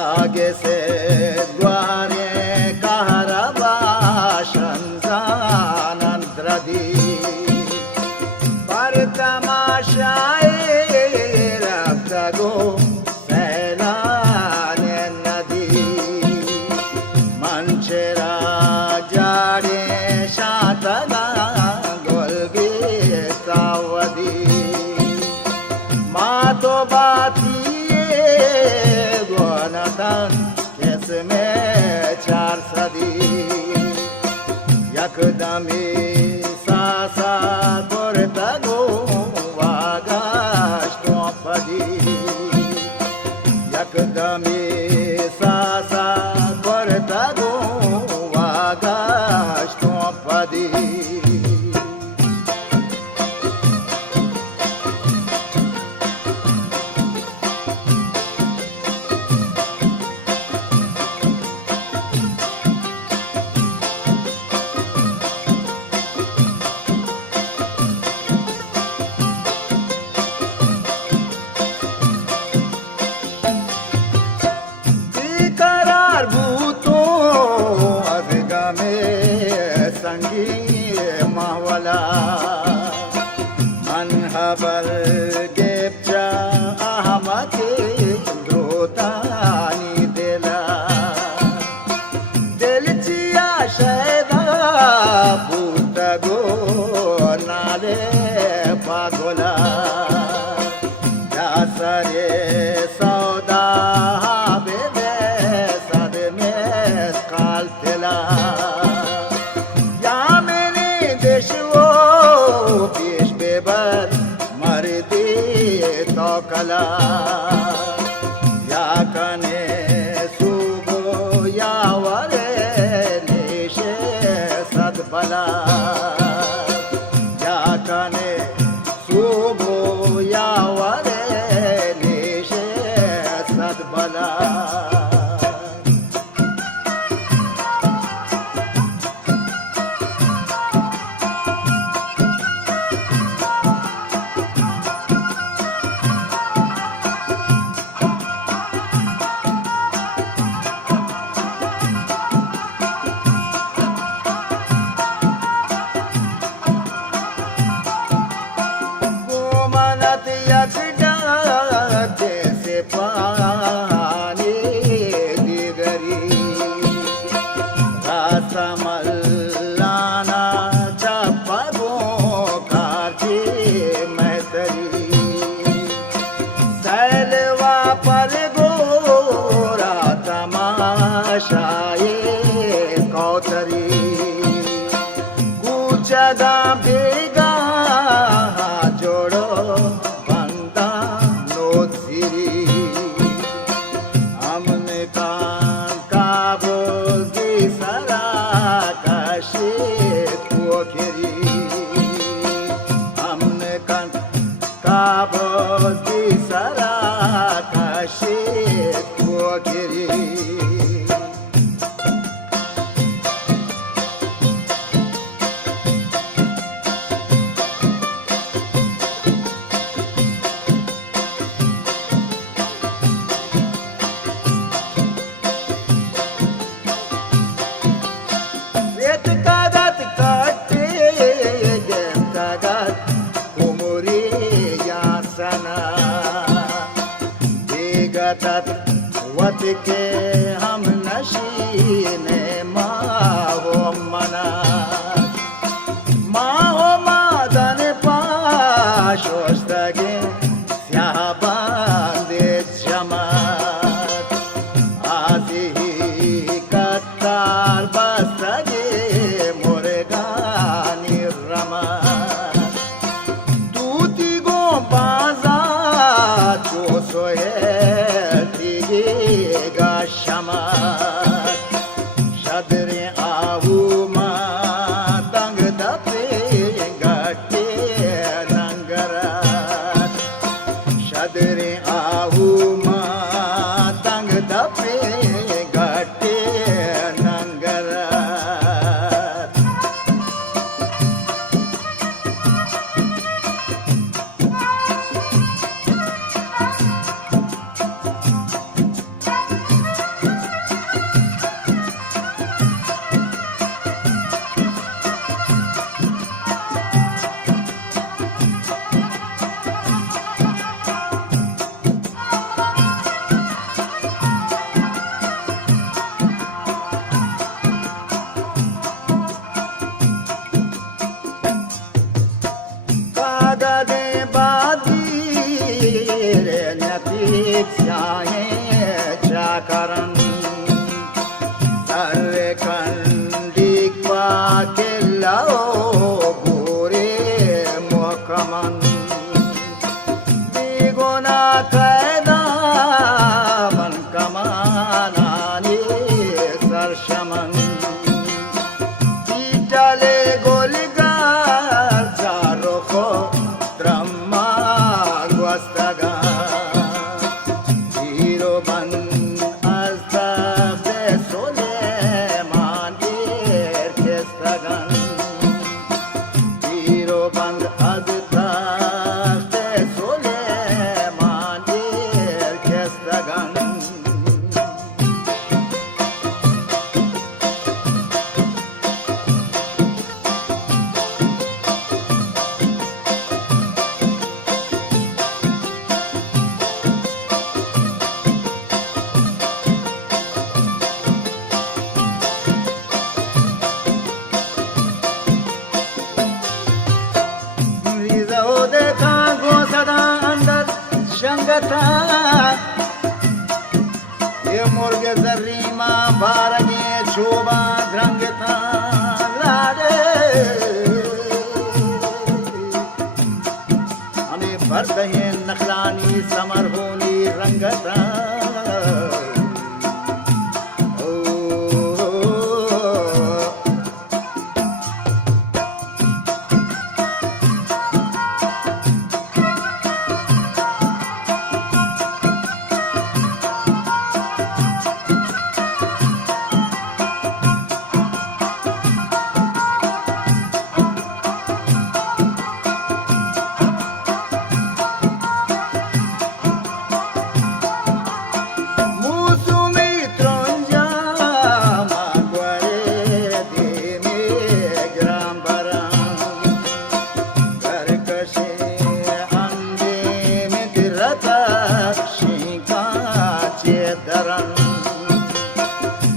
आगे से द्वारे कहरबा शंजानंद्रदी पर तमाशाए रफ्तगो सैलाने नदी मंचरा जाड़े शातगा गोलगे सावदी माँ तो बाती में 4 सदी यकदमी सासा कोरतगो वागाश तो पदी यकदमी सासा कोरतगो वागाश तो पदी मावला मनहबर गेपचा अहमके द्रोतानी दिला दिलचिया शैदा भूतगो नाले पागोला दासरे सौदा बेबे सद में काल दिला पेश बेबर मर्दी तो कला या कने सुबो या वरे निशे सदबला या कने सुबो या वरे निशे सदबला जैसे पानी दिगरी रासमल्लाना चपगो काची मैतरी सैलवा पर गोरा तमाशाए कौतरी कुचदा भेगा जोड़ो हमने कान काबोजी सरा काशे पोखरी हमने कान काबोजी सरा काशे पोखरी वत के हम नशीने माहो मना माहो मादन पाशोस्तगे स्याह बांदे जमात आदि कत्तार बस्तगे मुर्गानी रमा दूती गो बाजा जो सोए God स्याहें चाकरन सर कंडिक पाके लाओ गोरे मोहकमन बिगुना कैदा मन कमानानी सरशमन Itale golgar charoko drama guastaga Hiro ban azda de Soleman erkestagan Hiro ban azda de Soleman erkestagan देखा गो सदा अंदर शंगता ये मुर्गे जर्रीमा बारगे शोभा रंगता लागे हमें भरत है नखलानी समर होनी रंगता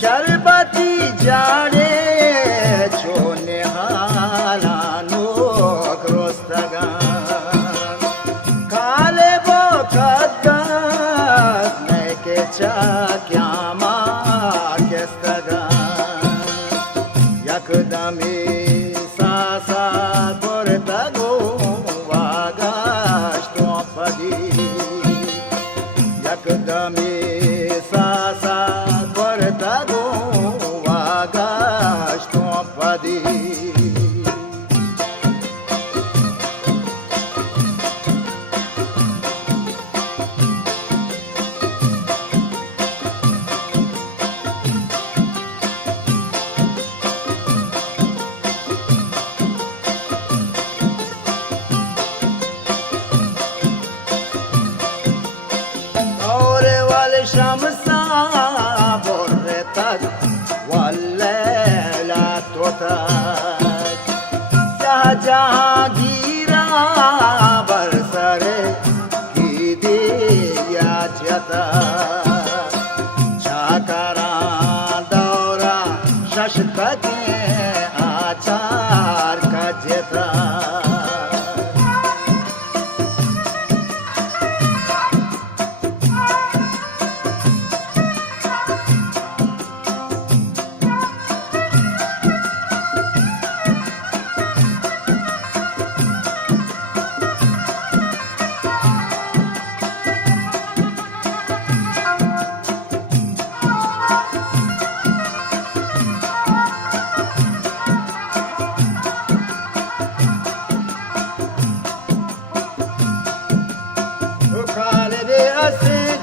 शरबती जाड़े छोने हालानो क्रोस्तगान काले वो कद्दास नैके क्या मार्केस्तगान यकदमी सासा कोरतगो वागाश तो पदी यकदमी सासा कोरतगो वागाश तो पदी शमसा बोरे तक वल्लैला तोतक शाहजहांगीरा बरसरे की दिया जता चाकरा दौरा शशतके आचार का जेता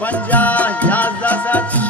50